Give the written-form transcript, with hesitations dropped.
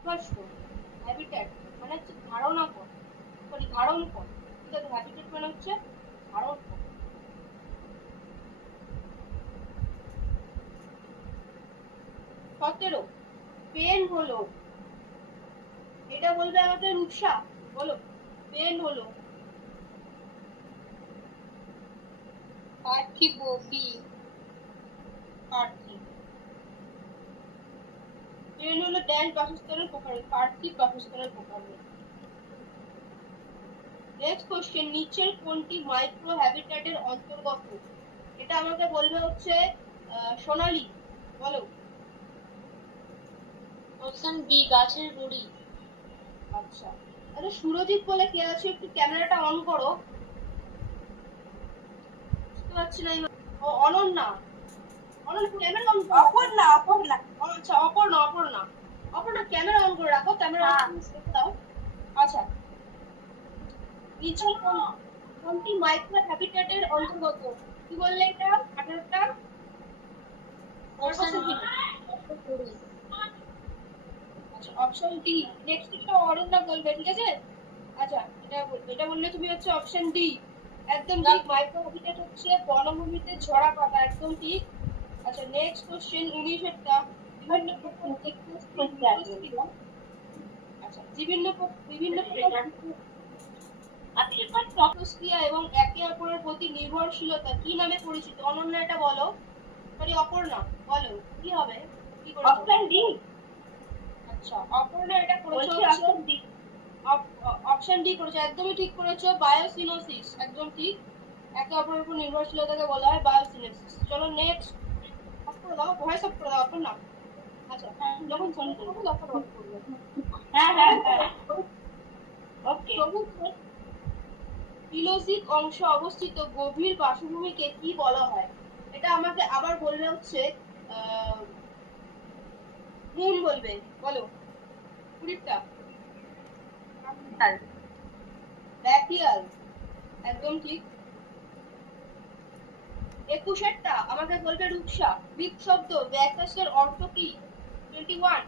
অভ্যস্ত, হ্যাবিটেট মানে হচ্ছে ধারণা কর, সরি ধারণ কর, ঠিক আছে, হ্যাবিটেট মানে হচ্ছে ধারণ কর। 17 পেন হলো, এটা বলবে আমাকে রূপসা, বলো পেন হলো পার্থিব বি পার্থিব, পেন হলো ড্যাশ বাসস্থানের প্রকার, পার্থিব বাসস্থানের প্রকার। নেক্সট কোশ্চেন, নিচের কোনটি মাইক্রো হ্যাবিটেটের অন্তর্গত? এটা আমাকে বলবে হচ্ছে সোনালী, বলো। অপশন বি গাছের গুড়ি। আচ্ছা আচ্ছা, সুরজিৎ বলে কে আছে, একটু ক্যামেরাটা অন করো, বুঝতে পারছি না। অনন্যা, অনন্যা ক্যামেরা অন করো। অপর্ণা, অপর্ণা। আচ্ছা অপর্ণা, অপর্ণা, অপর্ণা ক্যামেরা অন করে রাখো, ক্যামেরা অন করে দাও। আচ্ছা, নিচের কোনটি মাইক্রো হ্যাবিটেটের অন্তর্গত? কি বললে এটা 18টা? Option B. আচ্ছা অপশন ডি। নেক্সট এটা অরণ্যা বলবে, ঠিক আছে? আচ্ছা এটা বললে তুমি হচ্ছে অপশন ডি, একদম ঠিক। মাইক্রো হ্যাবিটেট হচ্ছে বনভূমিতে ঝরা পাতা, একদম ঠিক। আচ্ছা নেক্সট কোশ্চেন 19-এরটা, বিভিন্ন প্রকার আচ্ছা বিভিন্ন প্রক্রিয়া এবং একে অপরের প্রতি নির্ভরশীলতা কি নামে পরিচিত? অনন্যা এটা বলো, সরি অপর্ণা বলো কি হবে, কি করে? Option D. আচ্ছা অপর্ণা এটা করেছো অপশন ডি করেছো, একদমই ঠিক করেছো, বায়োসিনোসিস, একদম ঠিক। একে অপরের উপর নির্ভরশীলতাকে বলা হয় বায়োসিনোসিস। চলো নেক্সট, অফ করে দাও, ভয়েস অফ করে দাও অপর্ণা। আচ্ছা যখন ফোন করবো তখন অফ করবে। হ্যাঁ হ্যাঁ হ্যাঁ, ওকে। পিলোজিক অংশে অবস্থিত গভীর বাসভূমিকে কি বলা হয়? এটা আমাকে আবার বললে হচ্ছে মুন বলবে, বলো। 20টা ব্যাকিয়াল, একদম ঠিক। 21-এরটা আমাকে বলবে রূপসা, গ্রিক শব্দ ব্যাকসের অর্থ কি? 21